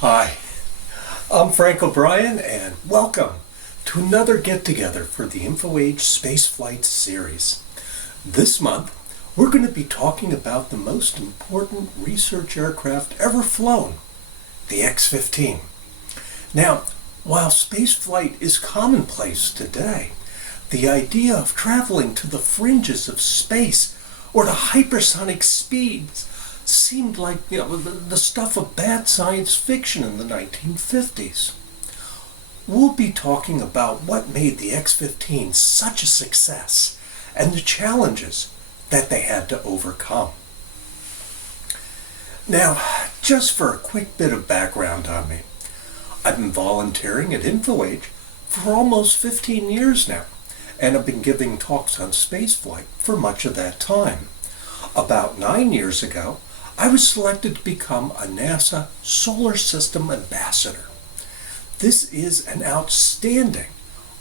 Hi, I'm Frank O'Brien, and welcome to another get-together for the InfoAge Spaceflight series. This month, we're going to be talking about the most important research aircraft ever flown, the X-15. Now, while spaceflight is commonplace today, the idea of traveling to the fringes of space or to hypersonic speeds seemed like the stuff of bad science fiction in the 1950s. We'll be talking about what made the X-15 such a success and the challenges that they had to overcome. Now, just for a quick bit of background on me, I've been volunteering at InfoAge for almost 15 years now, and I've been giving talks on spaceflight for much of that time. About 9 years ago, I was selected to become a NASA Solar System Ambassador. This is an outstanding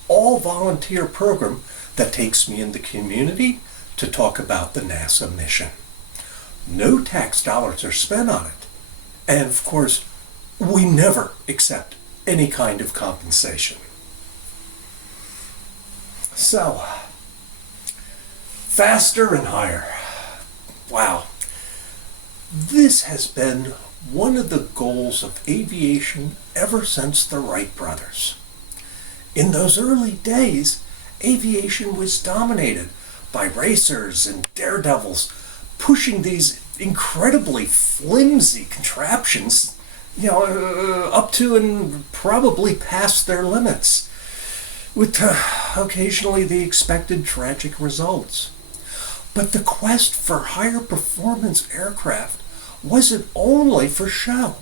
all-volunteer program that takes me in the community to talk about the NASA mission. No tax dollars are spent on it, and of course, we never accept any kind of compensation. So, faster and higher. Wow. This has been one of the goals of aviation ever since the Wright brothers. In those early days, aviation was dominated by racers and daredevils pushing these incredibly flimsy contraptions, up to and probably past their limits, with occasionally the expected tragic results. But the quest for higher performance aircraft wasn't only for show.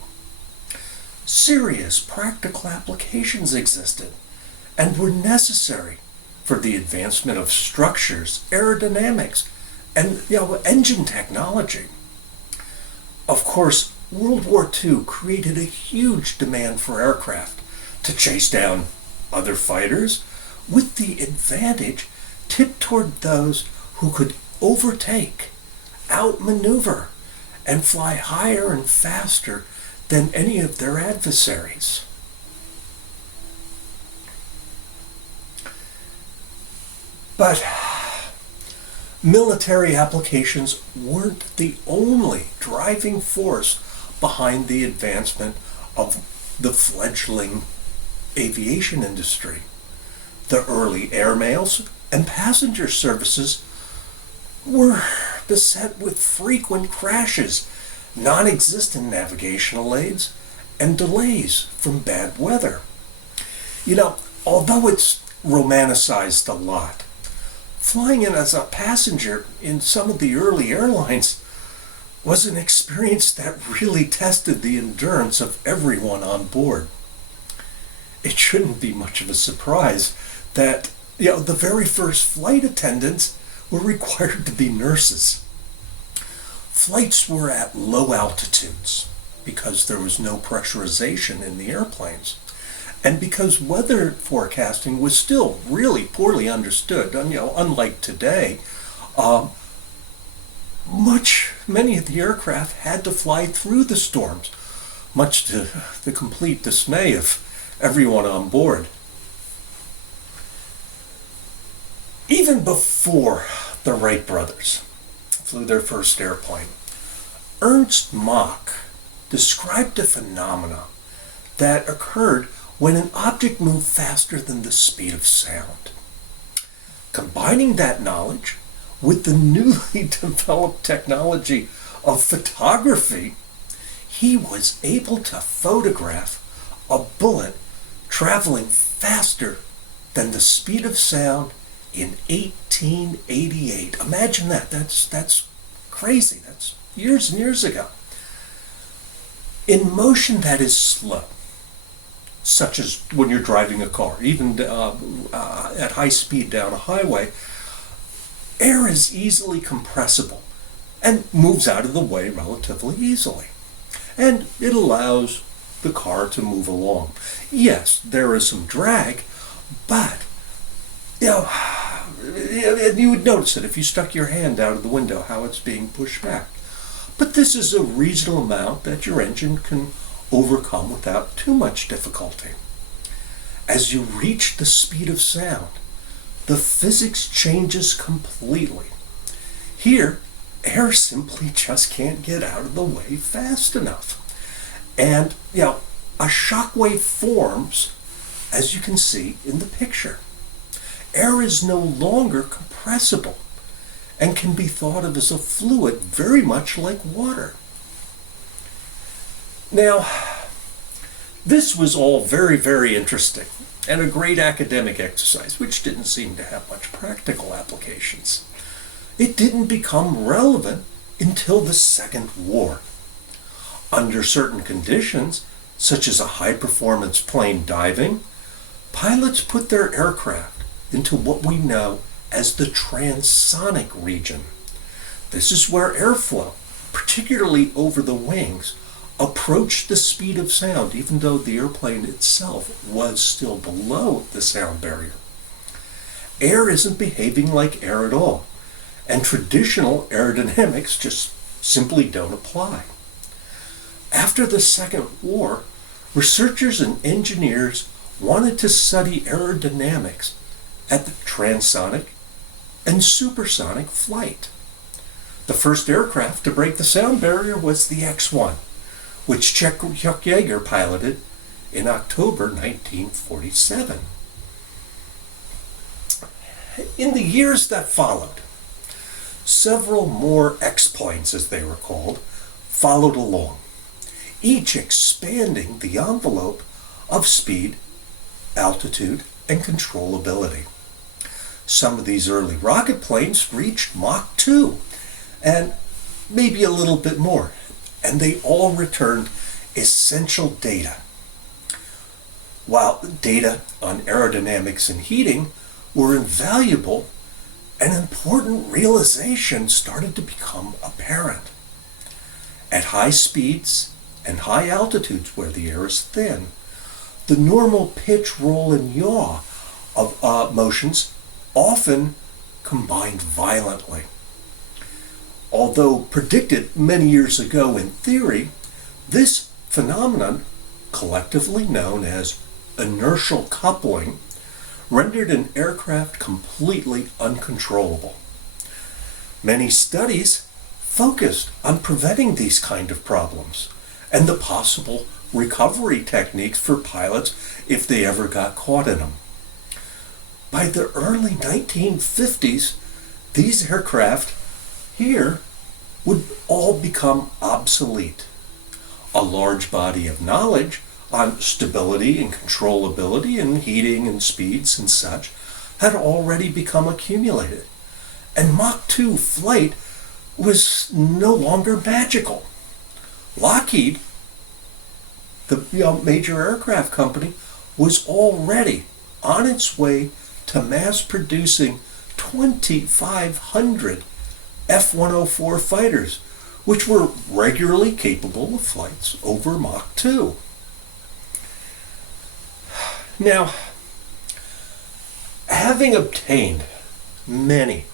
Serious practical applications existed and were necessary for the advancement of structures, aerodynamics, and engine technology. Of course, World War II created a huge demand for aircraft to chase down other fighters, with the advantage tipped toward those who could overtake, outmaneuver, and fly higher and faster than any of their adversaries. But military applications weren't the only driving force behind the advancement of the fledgling aviation industry. The early airmails and passenger services were beset with frequent crashes, non-existent navigational aids, and delays from bad weather. Although it's romanticized a lot, flying in as a passenger in some of the early airlines was an experience that really tested the endurance of everyone on board. It shouldn't be much of a surprise that the very first flight attendants were required to be nurses. Flights were at low altitudes because there was no pressurization in the airplanes, and because weather forecasting was still really poorly understood. Unlike today, many of the aircraft had to fly through the storms, much to the complete dismay of everyone on board. Even before the Wright brothers flew their first airplane, Ernst Mach described a phenomenon that occurred when an object moved faster than the speed of sound. Combining that knowledge with the newly developed technology of photography, he was able to photograph a bullet traveling faster than the speed of sound in 1888. Imagine that. That's crazy. That's years and years ago. In motion that is slow, such as when you're driving a car, even at high speed down a highway, air is easily compressible and moves out of the way relatively easily. And it allows the car to move along. Yes, there is some drag, but you would notice it if you stuck your hand out of the window, how it's being pushed back. But this is a reasonable amount that your engine can overcome without too much difficulty. As you reach the speed of sound, the physics changes completely. Here, air simply just can't get out of the way fast enough. And, a shock wave forms, as you can see in the picture. Air is no longer compressible and can be thought of as a fluid very much like water. Now, this was all very, very interesting and a great academic exercise, which didn't seem to have much practical applications. It didn't become relevant until the Second War. Under certain conditions, such as a high-performance plane diving, pilots put their aircraft into what we know as the transonic region. This is where airflow, particularly over the wings, approached the speed of sound, even though the airplane itself was still below the sound barrier. Air isn't behaving like air at all, and traditional aerodynamics just simply don't apply. After the Second War, researchers and engineers wanted to study aerodynamics at the transonic and supersonic flight. The first aircraft to break the sound barrier was the X-1, which Chuck Yeager piloted in October 1947. In the years that followed, several more X-planes, as they were called, followed along, each expanding the envelope of speed, altitude, and controllability. Some of these early rocket planes reached Mach 2, and maybe a little bit more, and they all returned essential data. While data on aerodynamics and heating were invaluable, an important realization started to become apparent. At high speeds and high altitudes where the air is thin, the normal pitch, roll, and yaw of motions often combined violently. Although predicted many years ago in theory, this phenomenon, collectively known as inertial coupling, rendered an aircraft completely uncontrollable. Many studies focused on preventing these kind of problems and the possible recovery techniques for pilots if they ever got caught in them. By the early 1950s, these aircraft here would all become obsolete. A large body of knowledge on stability and controllability and heating and speeds and such had already become accumulated, and Mach 2 flight was no longer magical. Lockheed, the major aircraft company, was already on its way to mass producing 2,500 F-104 fighters, which were regularly capable of flights over Mach 2. Now, having obtained many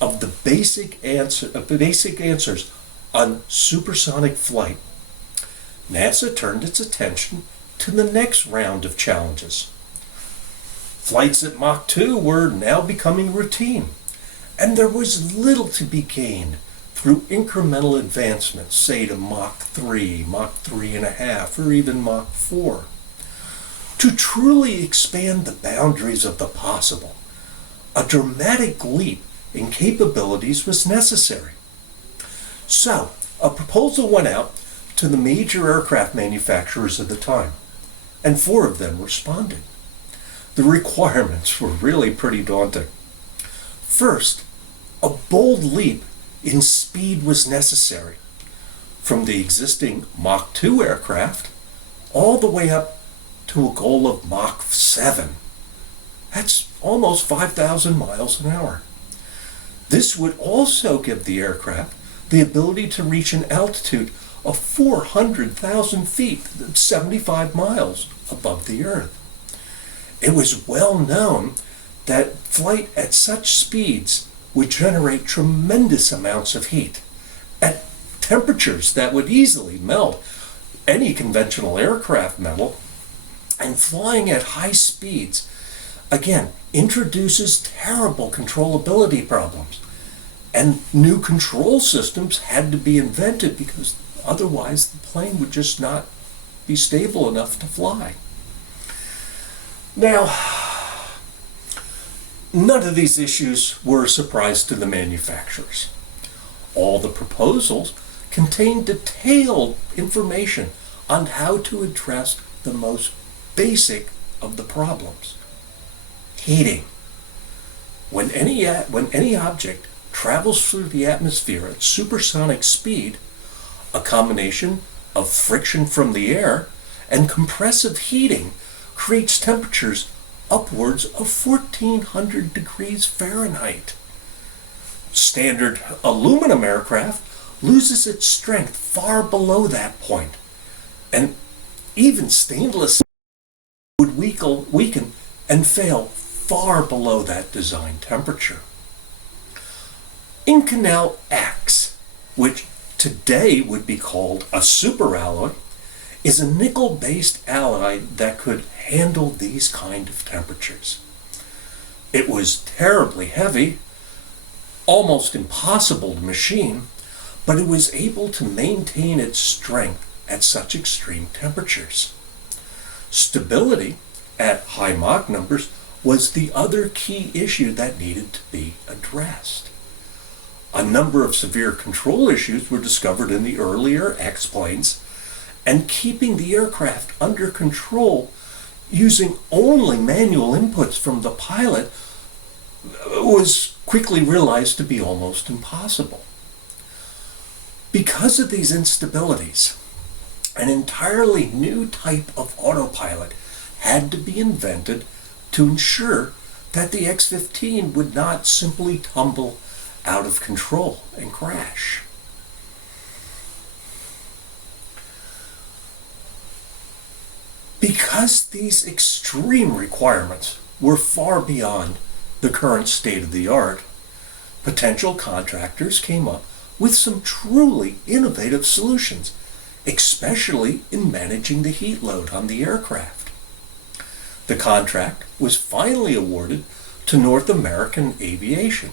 of the basic answers on supersonic flight, NASA turned its attention to the next round of challenges. Flights at Mach 2 were now becoming routine, and there was little to be gained through incremental advancements, say to Mach 3, Mach 3.5, or even Mach 4. To truly expand the boundaries of the possible, a dramatic leap in capabilities was necessary. So, a proposal went out to the major aircraft manufacturers of the time, and 4 of them responded. The requirements were really pretty daunting. First, a bold leap in speed was necessary, from the existing Mach 2 aircraft all the way up to a goal of Mach 7. That's almost 5,000 miles an hour. This would also give the aircraft the ability to reach an altitude of 400,000 feet, 75 miles above the Earth. It was well known that flight at such speeds would generate tremendous amounts of heat at temperatures that would easily melt any conventional aircraft metal, and flying at high speeds, again, introduces terrible controllability problems. And new control systems had to be invented because otherwise the plane would just not be stable enough to fly. Now, none of these issues were a surprise to the manufacturers. All the proposals contained detailed information on how to address the most basic of the problems. Heating. When any object travels through the atmosphere at supersonic speed, a combination of friction from the air and compressive heating creates temperatures upwards of 1400 degrees Fahrenheit. Standard aluminum aircraft loses its strength far below that point, and even stainless would weaken and fail far below that design temperature. Inconel X, which today would be called a superalloy, is a nickel-based alloy that could handle these kind of temperatures. It was terribly heavy, almost impossible to machine, but it was able to maintain its strength at such extreme temperatures. Stability at high Mach numbers was the other key issue that needed to be addressed. A number of severe control issues were discovered in the earlier X-planes, and keeping the aircraft under control using only manual inputs from the pilot was quickly realized to be almost impossible. Because of these instabilities, an entirely new type of autopilot had to be invented to ensure that the X-15 would not simply tumble out of control and crash. Because these extreme requirements were far beyond the current state of the art, potential contractors came up with some truly innovative solutions, especially in managing the heat load on the aircraft. The contract was finally awarded to North American Aviation,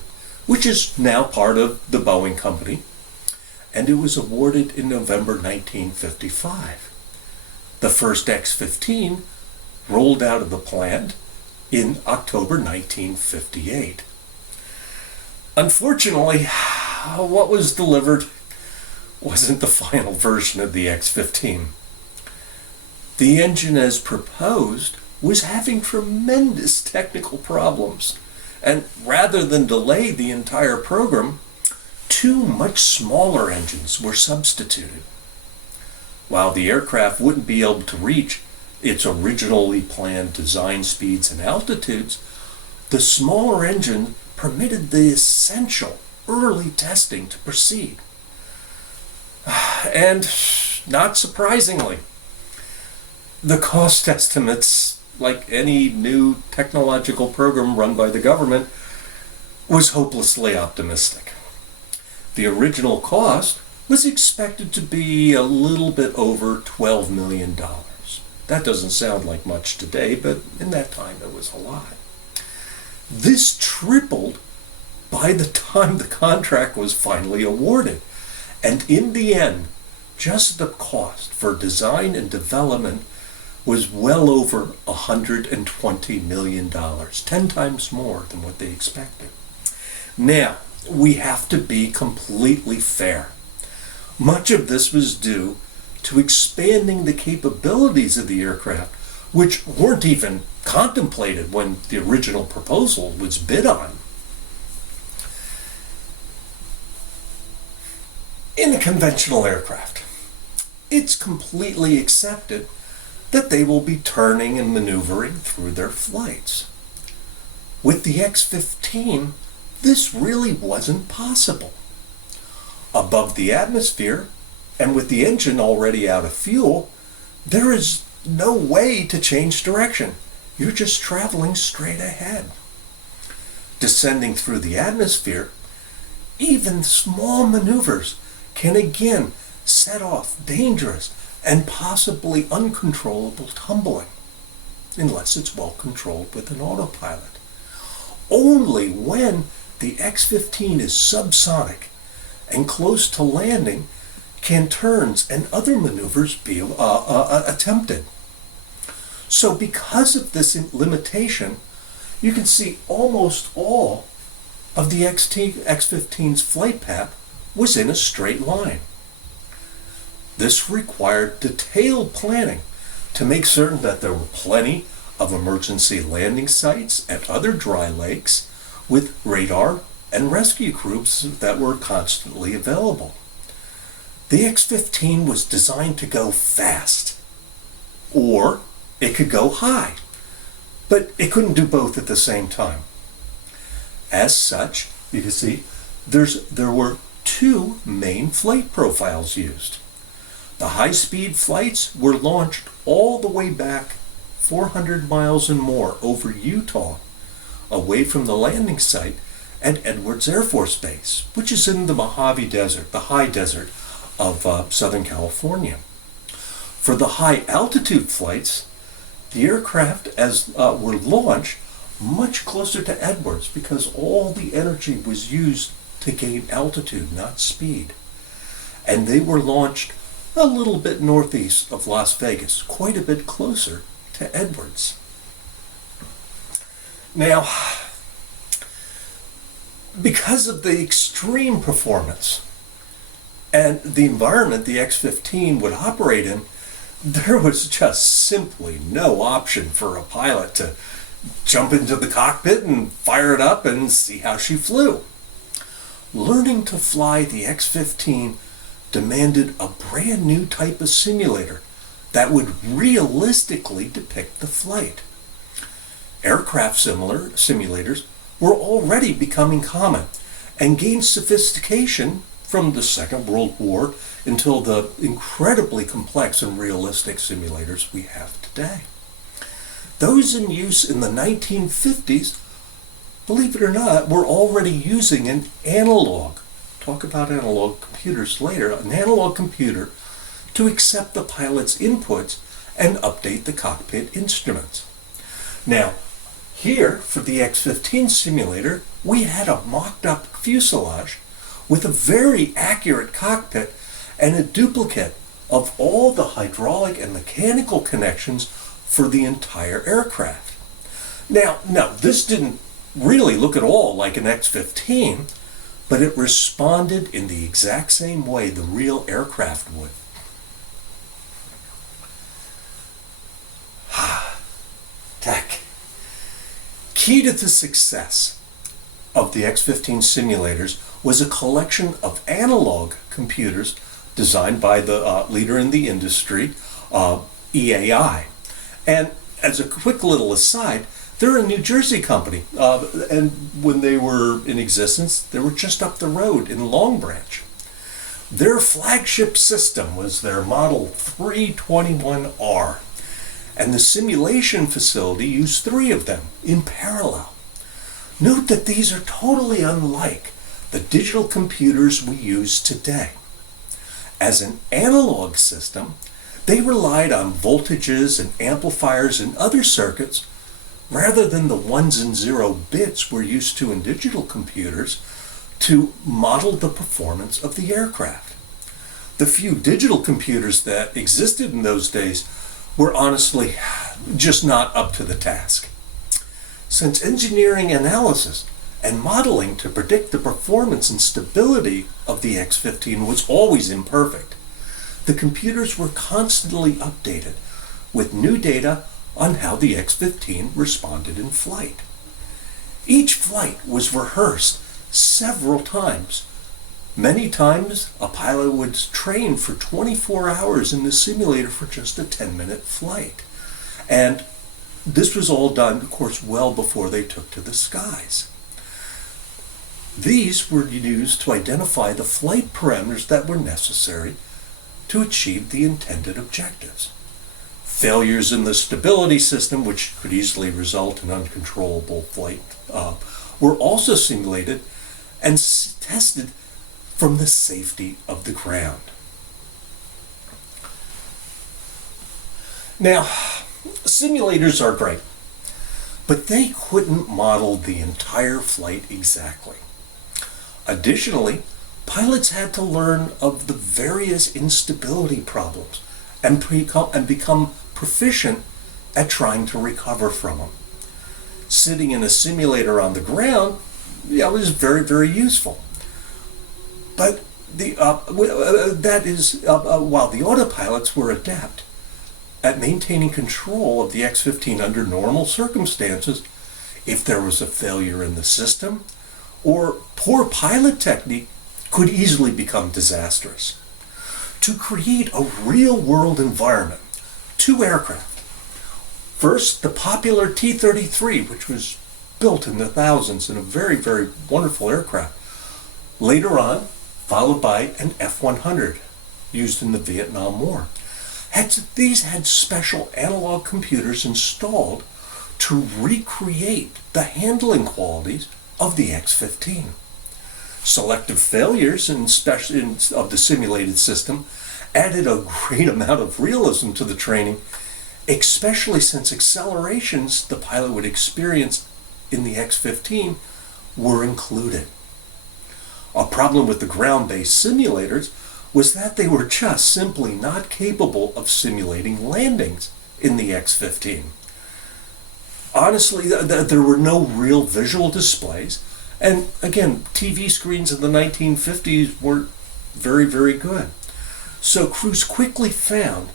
which is now part of the Boeing company, and it was awarded in November 1955. The first X-15 rolled out of the plant in October 1958. Unfortunately, what was delivered wasn't the final version of the X-15. The engine as proposed was having tremendous technical problems, and rather than delay the entire program, two much smaller engines were substituted. While the aircraft wouldn't be able to reach its originally planned design speeds and altitudes, the smaller engine permitted the essential early testing to proceed. And not surprisingly, the cost estimates, like any new technological program run by the government, was hopelessly optimistic. The original cost was expected to be a little bit over $12 million. That doesn't sound like much today, but in that time it was a lot. This tripled by the time the contract was finally awarded, and in the end, just the cost for design and development was well over $120 million, 10 times more than what they expected. Now, we have to be completely fair. Much of this was due to expanding the capabilities of the aircraft, which weren't even contemplated when the original proposal was bid on. In a conventional aircraft, it's completely accepted that they will be turning and maneuvering through their flights. With the X-15, this really wasn't possible. Above the atmosphere, and with the engine already out of fuel, there is no way to change direction. You're just traveling straight ahead. Descending through the atmosphere, even small maneuvers can again set off dangerous and possibly uncontrollable tumbling, unless it's well controlled with an autopilot. Only when the X-15 is subsonic and close to landing can turns and other maneuvers be attempted. So because of this limitation, you can see almost all of the X-15's flight path was in a straight line. This required detailed planning to make certain that there were plenty of emergency landing sites and other dry lakes with radar and rescue crews that were constantly available. The X-15 was designed to go fast, or it could go high, but it couldn't do both at the same time. As such, you can see there were two main flight profiles used. The high-speed flights were launched all the way back 400 miles and more over Utah, away from the landing site at Edwards Air Force Base, which is in the Mojave Desert, the high desert of Southern California. For the high-altitude flights, the aircraft were launched much closer to Edwards because all the energy was used to gain altitude, not speed. And they were launched a little bit northeast of Las Vegas, quite a bit closer to Edwards. Now, because of the extreme performance and the environment the X-15 would operate in, there was just simply no option for a pilot to jump into the cockpit and fire it up and see how she flew. Learning to fly the X-15 demanded a brand new type of simulator that would realistically depict the flight. Aircraft simulators were already becoming common and gained sophistication from the Second World War until the incredibly complex and realistic simulators we have today. Those in use in the 1950s, believe it or not, were already using an analog, talk about analog computers later, an analog computer to accept the pilot's inputs and update the cockpit instruments. Now, here for the X-15 simulator, we had a mocked-up fuselage with a very accurate cockpit and a duplicate of all the hydraulic and mechanical connections for the entire aircraft. Now, this didn't really look at all like an X-15, but it responded in the exact same way the real aircraft would. Tech. Key to the success of the X-15 simulators was a collection of analog computers designed by the leader in the industry, EAI. And as a quick little aside, they're a New Jersey company, and when they were in existence, they were just up the road in Long Branch. Their flagship system was their Model 321R, and the simulation facility used 3 of them in parallel. Note that these are totally unlike the digital computers we use today. As an analog system, they relied on voltages and amplifiers and other circuits rather than the 1s and 0 bits we're used to in digital computers to model the performance of the aircraft. The few digital computers that existed in those days were honestly just not up to the task. Since engineering analysis and modeling to predict the performance and stability of the X-15 was always imperfect, the computers were constantly updated with new data on how the X-15 responded in flight. Each flight was rehearsed several times. Many times, a pilot would train for 24 hours in the simulator for just a 10-minute flight. And this was all done, of course, well before they took to the skies. These were used to identify the flight parameters that were necessary to achieve the intended objectives. Failures in the stability system, which could easily result in uncontrollable flight, were also simulated and tested from the safety of the ground. Now, simulators are great, but they couldn't model the entire flight exactly. Additionally, pilots had to learn of the various instability problems and become proficient at trying to recover from them. Sitting in a simulator on the ground, was very, very useful. But while the autopilots were adept at maintaining control of the X-15 under normal circumstances, if there was a failure in the system or poor pilot technique could easily become disastrous. To create a real-world environment, 2 aircraft. First, the popular T-33, which was built in the thousands and a very, very wonderful aircraft. Later on, followed by an F-100, used in the Vietnam War. These had special analog computers installed to recreate the handling qualities of the X-15. Selective failures of the simulated system added a great amount of realism to the training, especially since accelerations the pilot would experience in the X-15 were included. A problem with the ground-based simulators was that they were just simply not capable of simulating landings in the X-15. Honestly, there were no real visual displays, and again, TV screens in the 1950s weren't very, very good. So crews quickly found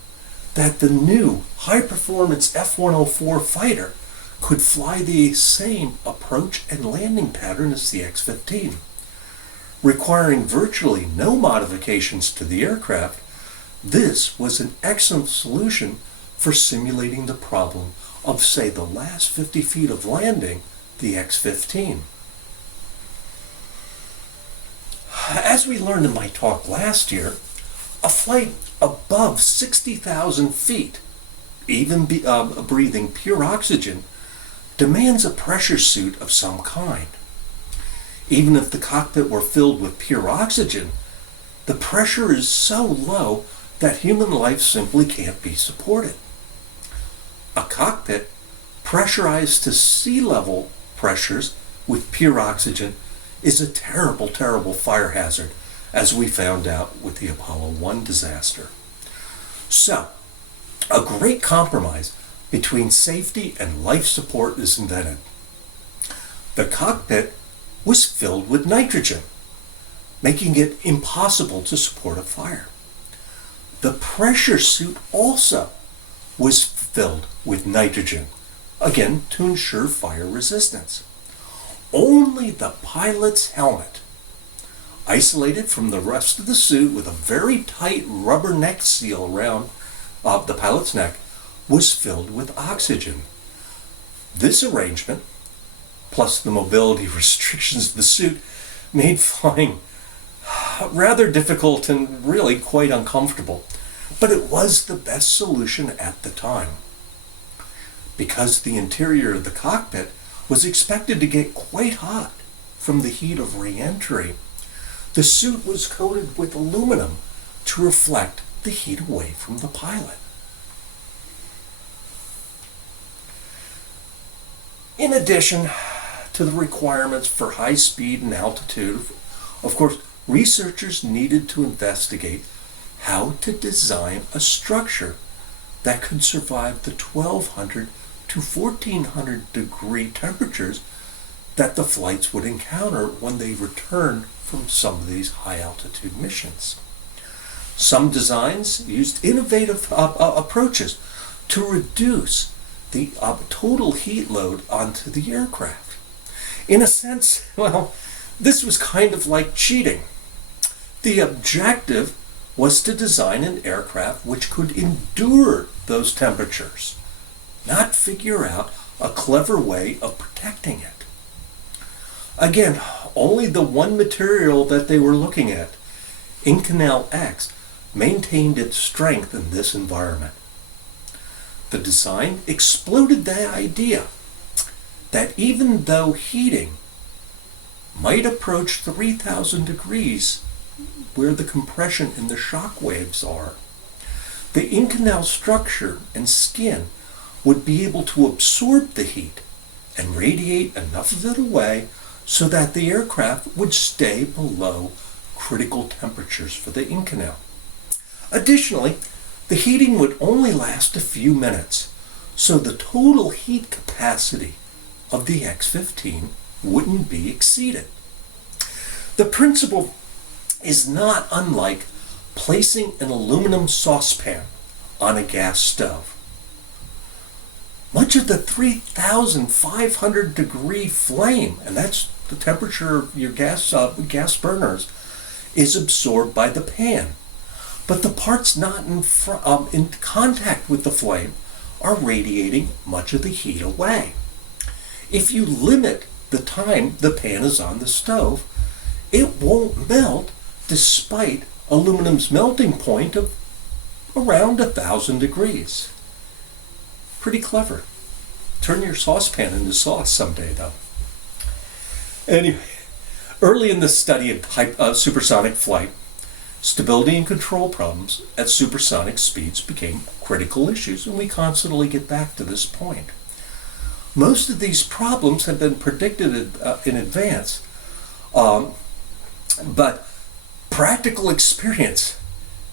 that the new high-performance F-104 fighter could fly the same approach and landing pattern as the X-15. Requiring virtually no modifications to the aircraft, this was an excellent solution for simulating the problem of, say, the last 50 feet of landing the X-15. As we learned in my talk last year, a flight above 60,000 feet, even breathing pure oxygen, demands a pressure suit of some kind. Even if the cockpit were filled with pure oxygen, the pressure is so low that human life simply can't be supported. A cockpit pressurized to sea level pressures with pure oxygen is a terrible, terrible fire hazard, as we found out with the Apollo 1 disaster. So, a great compromise between safety and life support is invented. The cockpit was filled with nitrogen, making it impossible to support a fire. The pressure suit also was filled with nitrogen, again to ensure fire resistance. Only the pilot's helmet, isolated from the rest of the suit with a very tight rubber neck seal around the pilot's neck, was filled with oxygen. This arrangement, plus the mobility restrictions of the suit, made flying rather difficult and really quite uncomfortable. But it was the best solution at the time. Because the interior of the cockpit was expected to get quite hot from the heat of re-entry, the suit was coated with aluminum to reflect the heat away from the pilot. In addition to the requirements for high speed and altitude, of course, researchers needed to investigate how to design a structure that could survive the 1200 to 1400 degree temperatures that the flights would encounter when they returned from some of these high altitude missions. Some designs used innovative approaches to reduce the total heat load onto the aircraft. In a sense, this was kind of like cheating. The objective was to design an aircraft which could endure those temperatures, not figure out a clever way of protecting it. Again, only the one material that they were looking at, Inconel X, maintained its strength in this environment. The design exploded the idea that even though heating might approach 3,000 degrees where the compression and the shock waves are, the in-canal structure and skin would be able to absorb the heat and radiate enough of it away so that the aircraft would stay below critical temperatures for the in-canal. Additionally, the heating would only last a few minutes, so the total heat capacity of the X-15 wouldn't be exceeded. The principle is not unlike placing an aluminum saucepan on a gas stove. Much of the 3,500 degree flame, and that's the temperature of your gas burners, is absorbed by the pan. But the parts not in contact with the flame are radiating much of the heat away. If you limit the time the pan is on the stove, it won't melt despite aluminum's melting point of around 1,000 degrees. Pretty clever. Turn your saucepan into sauce someday, though. Anyway, early in the study of supersonic flight, stability and control problems at supersonic speeds became critical issues, and we constantly get back to this point. Most of these problems have been predicted in advance, but practical experience,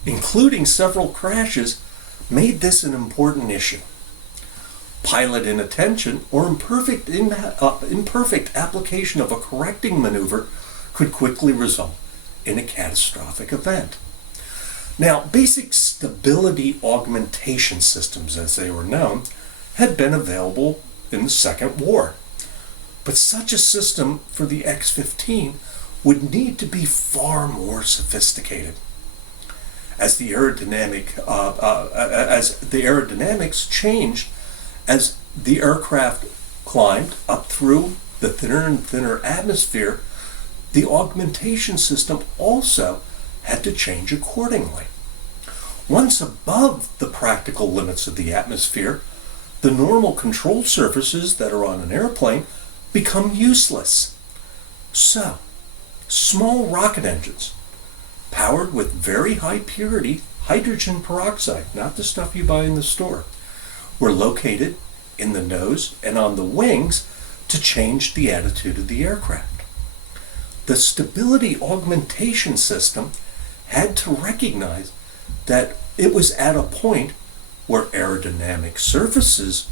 including several crashes, made this an important issue. Pilot inattention or imperfect application of a correcting maneuver could quickly result in a catastrophic event. Now, basic stability augmentation systems, as they were known, had been available in the Second War. But such a system for the X-15 would need to be far more sophisticated. As the aerodynamics changed, as the aircraft climbed up through the thinner and thinner atmosphere, the augmentation system also had to change accordingly. Once above the practical limits of the atmosphere, the normal control surfaces that are on an airplane become useless. So, small rocket engines, powered with very high purity hydrogen peroxide, not the stuff you buy in the store, were located in the nose and on the wings to change the attitude of the aircraft. The stability augmentation system had to recognize that it was at a point where aerodynamic surfaces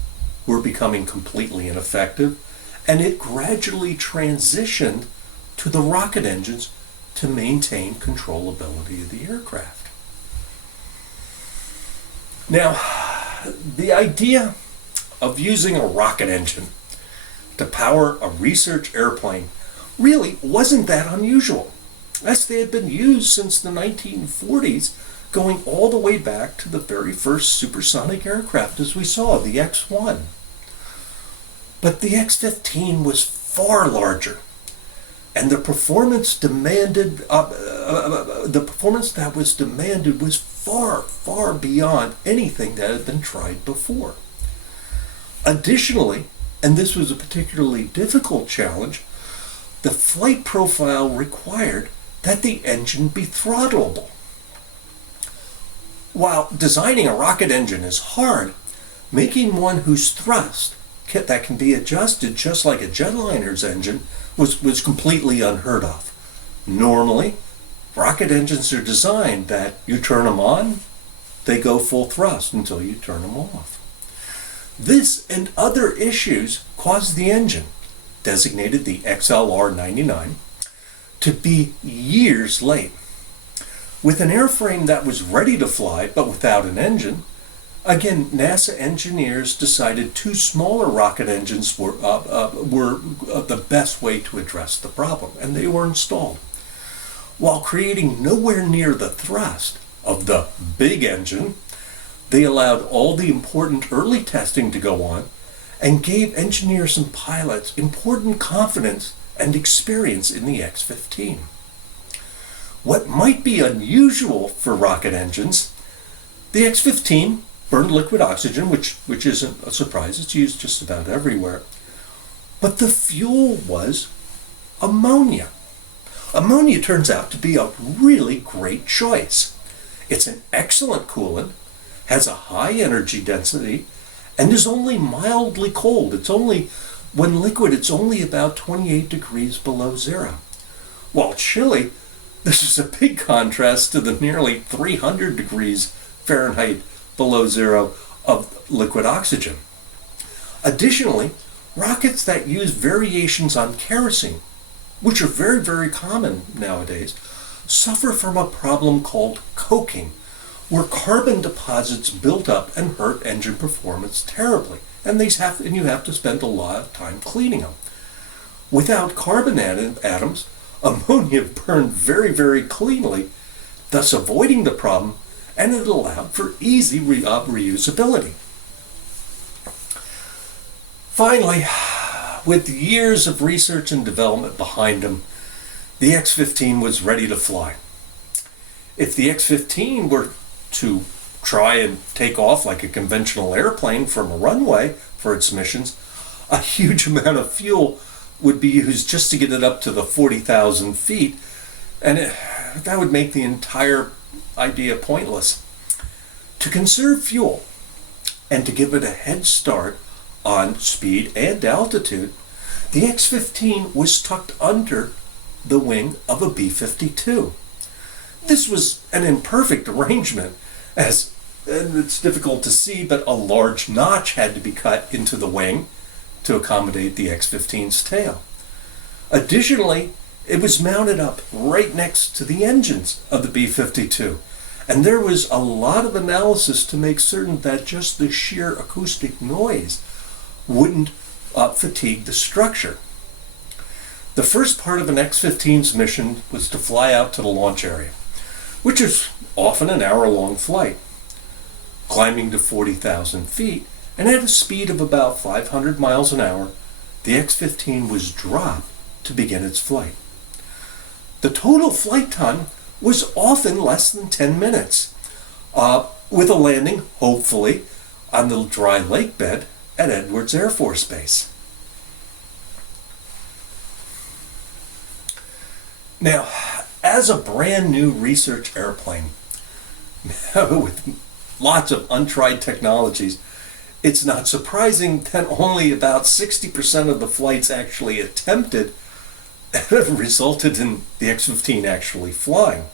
were becoming completely ineffective, and it gradually transitioned to the rocket engines to maintain controllability of the aircraft. Now, the idea of using a rocket engine to power a research airplane really wasn't that unusual, as they had been used since the 1940s, going all the way back to the very first supersonic aircraft, as we saw, the X-1. But the X-15 was far larger, and the performance that was demanded was far, far beyond anything that had been tried before. Additionally, and this was a particularly difficult challenge, the flight profile required that the engine be throttleable. While designing a rocket engine is hard, making one whose thrust that can be adjusted just like a jetliner's engine was completely unheard of. Normally, rocket engines are designed that you turn them on, they go full thrust until you turn them off. This and other issues caused the engine, designated the XLR-99, to be years late. With an airframe that was ready to fly but without an engine, again, NASA engineers decided two smaller rocket engines were the best way to address the problem, and they were installed. While creating nowhere near the thrust of the big engine, they allowed all the important early testing to go on and gave engineers and pilots important confidence and experience in the X-15. What might be unusual for rocket engines, the X-15 burned liquid oxygen, which isn't a surprise, it's used just about everywhere. But the fuel was ammonia. Ammonia turns out to be a really great choice. It's an excellent coolant, has a high energy density, and is only mildly cold. When liquid, it's only about 28 degrees below zero. While chilly, this is a big contrast to the nearly 300 degrees Fahrenheit below zero of liquid oxygen. Additionally, rockets that use variations on kerosene, which are very, very common nowadays, suffer from a problem called coking, where carbon deposits build up and hurt engine performance terribly, and you have to spend a lot of time cleaning them. Without carbon atoms, ammonia burned very, very cleanly, thus avoiding the problem, and it allowed for easy reusability. Finally, with years of research and development behind them, the X-15 was ready to fly. If the X-15 were to try and take off like a conventional airplane from a runway for its missions, a huge amount of fuel would be used just to get it up to the 40,000 feet, and that would make the entire idea pointless. To conserve fuel and to give it a head start on speed and altitude, the X-15 was tucked under the wing of a B-52. This was an imperfect arrangement, and it's difficult to see, but a large notch had to be cut into the wing to accommodate the X-15's tail. Additionally, it was mounted up right next to the engines of the B-52, and there was a lot of analysis to make certain that just the sheer acoustic noise wouldn't fatigue the structure. The first part of an X-15's mission was to fly out to the launch area, which is often an hour-long flight. Climbing to 40,000 feet, and at a speed of about 500 miles an hour, the X-15 was dropped to begin its flight. The total flight time was often less than 10 minutes, with a landing, hopefully, on the dry lake bed at Edwards Air Force Base. Now, as a brand new research airplane with lots of untried technologies, it's not surprising that only about 60% of the flights actually attempted have resulted in the X-15 actually flying.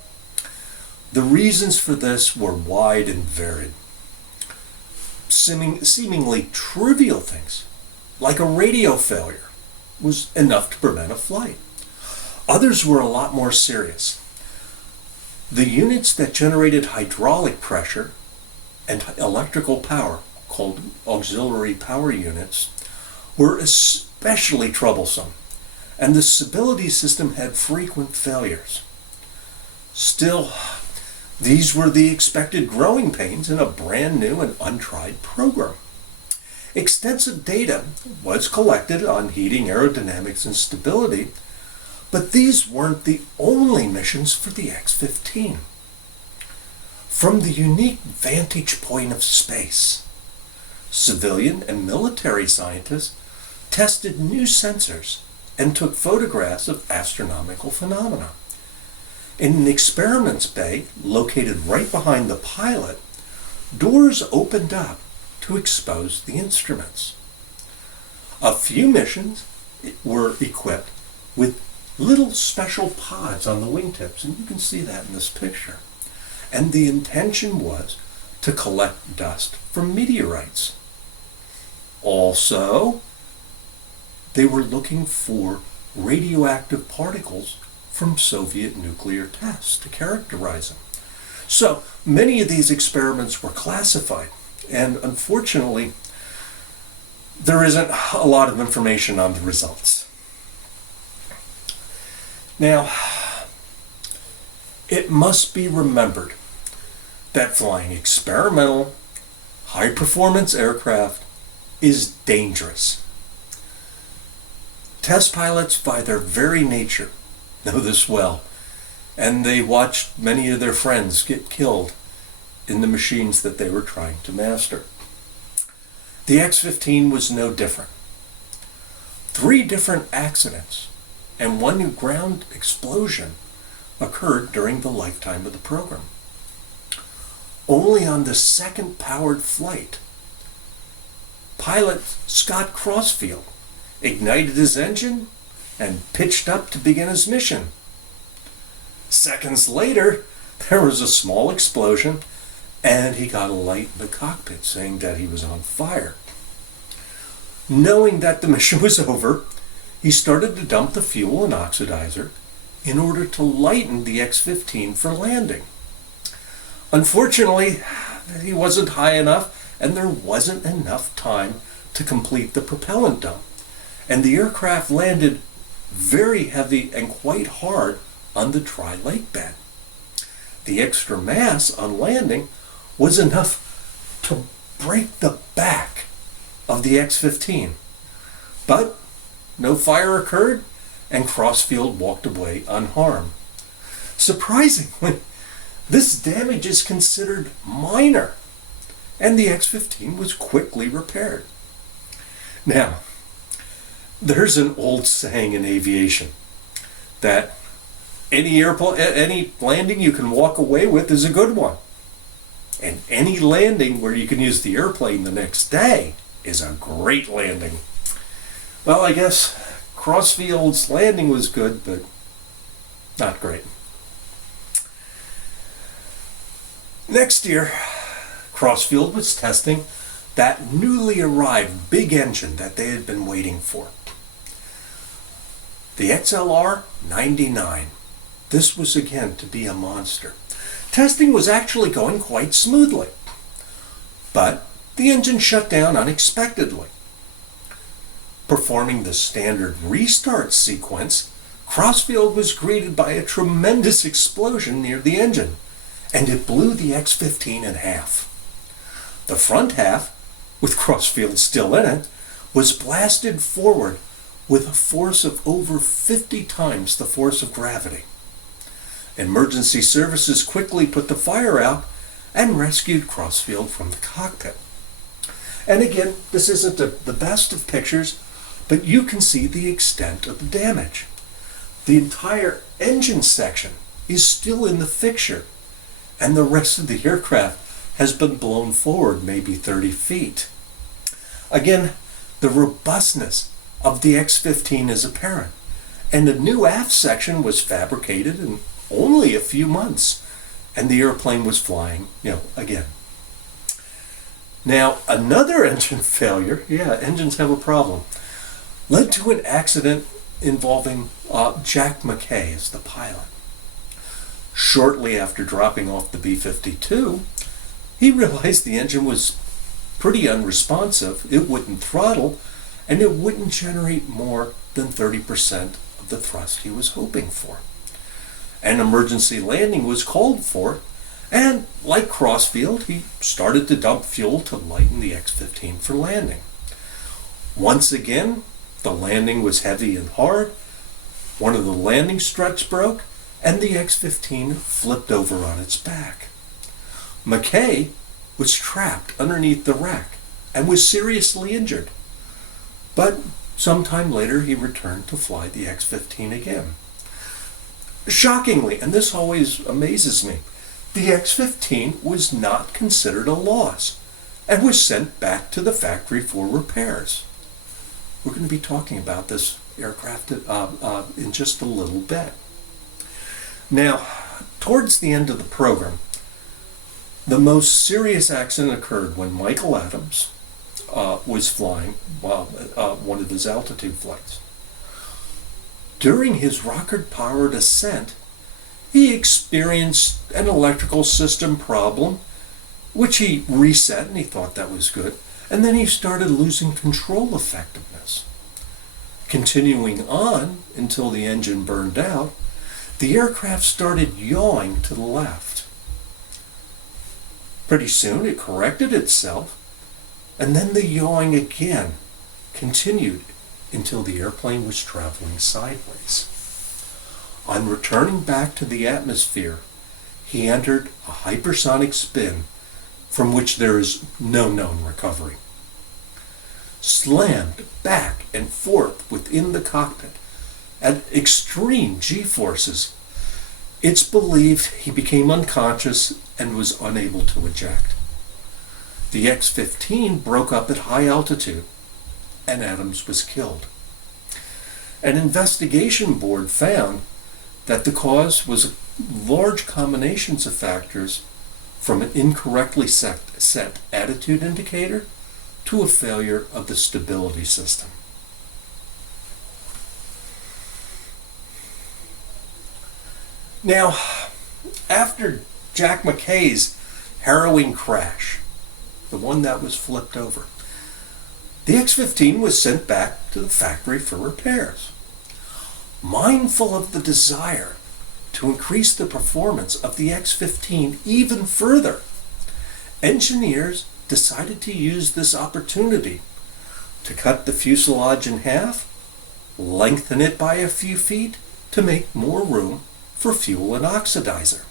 The reasons for this were wide and varied. Seemingly trivial things, like a radio failure, was enough to prevent a flight. Others were a lot more serious. The units that generated hydraulic pressure and electrical power, called auxiliary power units, were especially troublesome, and the stability system had frequent failures. Still, these were the expected growing pains in a brand new and untried program. Extensive data was collected on heating, aerodynamics, and stability, but these weren't the only missions for the X-15. From the unique vantage point of space, civilian and military scientists tested new sensors and took photographs of astronomical phenomena. In an experiments bay located right behind the pilot, doors opened up to expose the instruments. A few missions were equipped with little special pods on the wingtips, and you can see that in this picture. And the intention was to collect dust from meteorites. Also, they were looking for radioactive particles from Soviet nuclear tests to characterize them. So many of these experiments were classified, and unfortunately, there isn't a lot of information on the results. Now, it must be remembered that flying experimental, high-performance aircraft is dangerous. Test pilots, by their very nature, know this well, and they watched many of their friends get killed in the machines that they were trying to master. The X-15 was no different. 3 different accidents and 1 ground explosion occurred during the lifetime of the program. only on the second powered flight. Pilot Scott Crossfield ignited his engine and pitched up to begin his mission. Seconds later, there was a small explosion, and he got a light in the cockpit saying that he was on fire. Knowing that the mission was over, he started to dump the fuel and oxidizer in order to lighten the X-15 for landing. Unfortunately, he wasn't high enough, and there wasn't enough time to complete the propellant dump, and the aircraft landed very heavy and quite hard on the dry lake bed. The extra mass on landing was enough to break the back of the X-15. But no fire occurred, and Crossfield walked away unharmed. Surprisingly, this damage is considered minor, and the X-15 was quickly repaired. Now, there's an old saying in aviation that any landing you can walk away with is a good one. And any landing where you can use the airplane the next day is a great landing. Well, I guess Crossfield's landing was good, but not great. Next year, Crossfield was testing that newly arrived big engine that they had been waiting for. The XLR 99. This was again to be a monster. Testing was actually going quite smoothly, but the engine shut down unexpectedly. Performing the standard restart sequence, Crossfield was greeted by a tremendous explosion near the engine, and it blew the X-15 in half. The front half, with Crossfield still in it, was blasted forward with a force of over 50 times the force of gravity. Emergency services quickly put the fire out and rescued Crossfield from the cockpit. And again, this isn't the best of pictures, but you can see the extent of the damage. The entire engine section is still in the fixture, and the rest of the aircraft has been blown forward maybe 30 feet. Again, the robustness of the X-15 is apparent, and a new aft section was fabricated in only a few months, and the airplane was flying, again. Now, another engine failure, engines have a problem, led to an accident involving Jack McKay as the pilot. Shortly after dropping off the B-52, he realized the engine was pretty unresponsive, it wouldn't throttle, and it wouldn't generate more than 30% of the thrust he was hoping for. An emergency landing was called for, and like Crossfield, he started to dump fuel to lighten the X-15 for landing. Once again, the landing was heavy and hard, one of the landing struts broke, and the X-15 flipped over on its back. McKay was trapped underneath the wreck and was seriously injured. But sometime later he returned to fly the X-15 again. Shockingly, and this always amazes me, the X-15 was not considered a loss and was sent back to the factory for repairs. We're going to be talking about this aircraft in just a little bit. Now, towards the end of the program, the most serious accident occurred when Michael Adams was flying one of his altitude flights. During his rocket-powered ascent, he experienced an electrical system problem, which he reset, and he thought that was good, and then he started losing control effectiveness. Continuing on until the engine burned out, the aircraft started yawing to the left. Pretty soon it corrected itself, and then the yawing again continued until the airplane was traveling sideways. On returning back to the atmosphere, he entered a hypersonic spin from which there is no known recovery. Slammed back and forth within the cockpit at extreme G-forces, It's believed he became unconscious and was unable to eject. The X-15 broke up at high altitude, and Adams was killed. An investigation board found that the cause was large combinations of factors, from an incorrectly set attitude indicator to a failure of the stability system. Now, after Jack McKay's harrowing crash, the one that was flipped over, the X-15 was sent back to the factory for repairs. Mindful of the desire to increase the performance of the X-15 even further, engineers decided to use this opportunity to cut the fuselage in half, lengthen it by a few feet to make more room for fuel and oxidizer.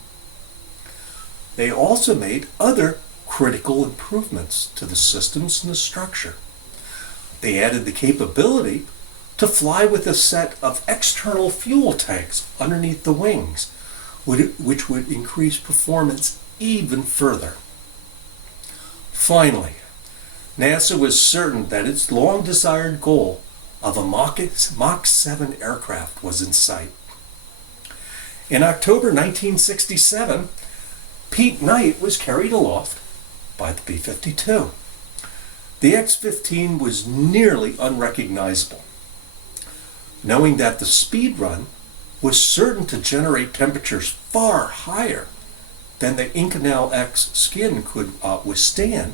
They also made other critical improvements to the systems and the structure. They added the capability to fly with a set of external fuel tanks underneath the wings, which would increase performance even further. Finally, NASA was certain that its long-desired goal of a Mach 7 aircraft was in sight. In October 1967, Pete Knight was carried aloft by the B-52. The X-15 was nearly unrecognizable. Knowing that the speed run was certain to generate temperatures far higher than the Inconel X skin could withstand,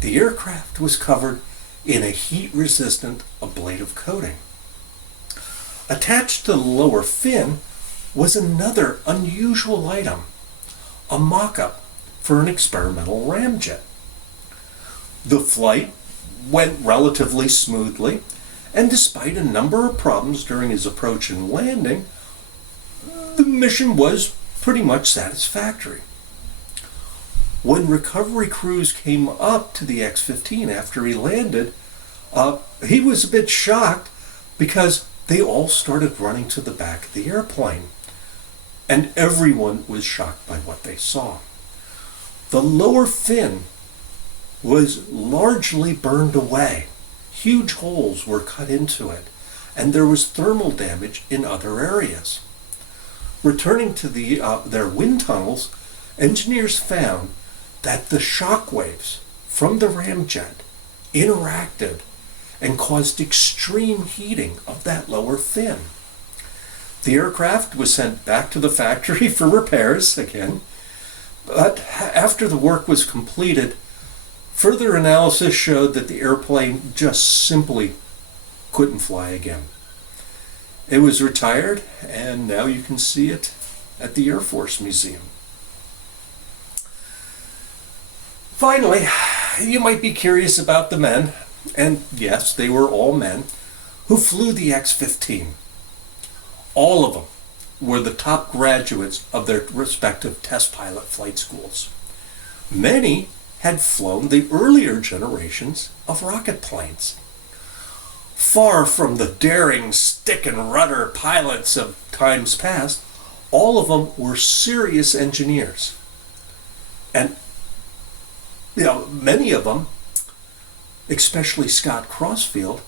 the aircraft was covered in a heat-resistant ablative coating. Attached to the lower fin was another unusual item, a mock-up for an experimental ramjet. The flight went relatively smoothly, and despite a number of problems during his approach and landing, the mission was pretty much satisfactory. When recovery crews came up to the X-15 after he landed, he was a bit shocked because they all started running to the back of the airplane, and everyone was shocked by what they saw. The lower fin was largely burned away. Huge holes were cut into it, and there was thermal damage in other areas. Returning to their wind tunnels, engineers found that the shock waves from the ramjet interacted and caused extreme heating of that lower fin. The aircraft was sent back to the factory for repairs again, but after the work was completed, further analysis showed that the airplane just simply couldn't fly again. It was retired, and now you can see it at the Air Force Museum. Finally, you might be curious about the men, and yes, they were all men, who flew the X-15. All of them were the top graduates of their respective test pilot flight schools. Many had flown the earlier generations of rocket planes. Far from the daring stick and rudder pilots of times past, all of them were serious engineers. And many of them, especially Scott Crossfield,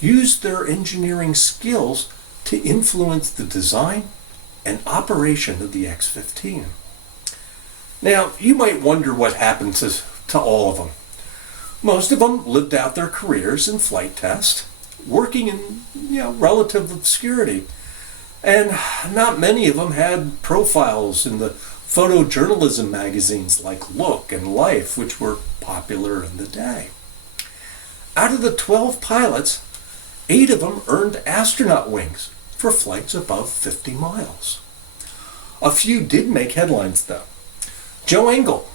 used their engineering skills to influence the design and operation of the X-15. Now, you might wonder what happened to all of them. Most of them lived out their careers in flight test, working in relative obscurity. And not many of them had profiles in the photojournalism magazines like Look and Life, which were popular in the day. Out of the 12 pilots, 8 of them earned astronaut wings for flights above 50 miles. A few did make headlines, though. Joe Engle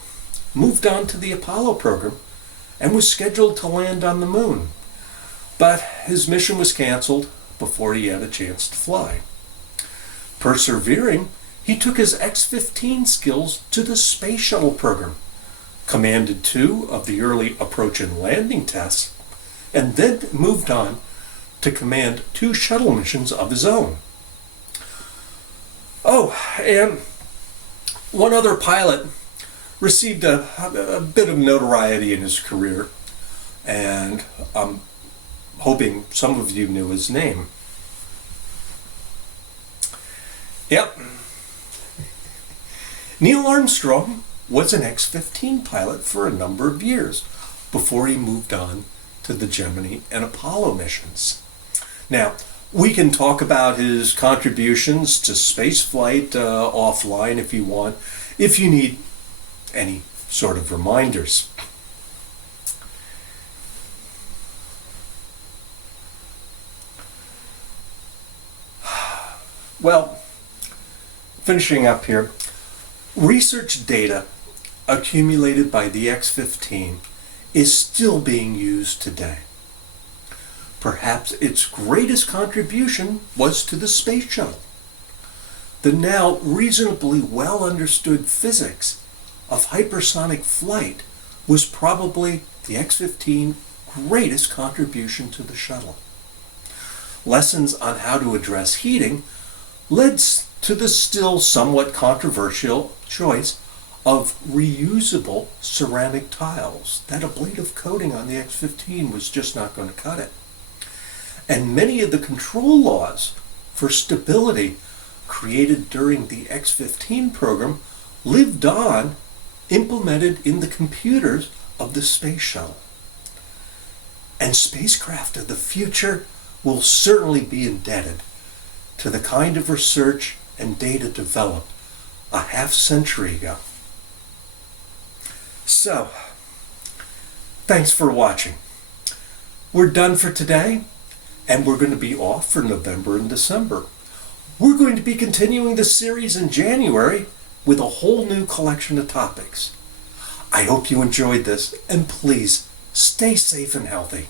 moved on to the Apollo program and was scheduled to land on the moon, but his mission was canceled before he had a chance to fly. Persevering, he took his X-15 skills to the Space Shuttle program, commanded 2 of the early approach and landing tests, and then moved on to command 2 shuttle missions of his own. Oh, and one other pilot received a bit of notoriety in his career, and I'm hoping some of you knew his name. Yep. Neil Armstrong was an X-15 pilot for a number of years before he moved on to the Gemini and Apollo missions. Now, we can talk about his contributions to spaceflight offline if you want, if you need any sort of reminders. Well, finishing up here, research data accumulated by the X-15 is still being used today. Perhaps its greatest contribution was to the space shuttle. The now reasonably well understood physics of hypersonic flight was probably the X-15's greatest contribution to the shuttle. Lessons on how to address heating led to the still somewhat controversial choice of reusable ceramic tiles. That ablative coating on the X-15 was just not going to cut it. And many of the control laws for stability created during the X-15 program lived on, implemented in the computers of the space shuttle. And spacecraft of the future will certainly be indebted to the kind of research and data developed a half century ago. So, thanks for watching. We're done for today, and we're going to be off for November and December. We're going to be continuing the series in January with a whole new collection of topics. I hope you enjoyed this, and please stay safe and healthy.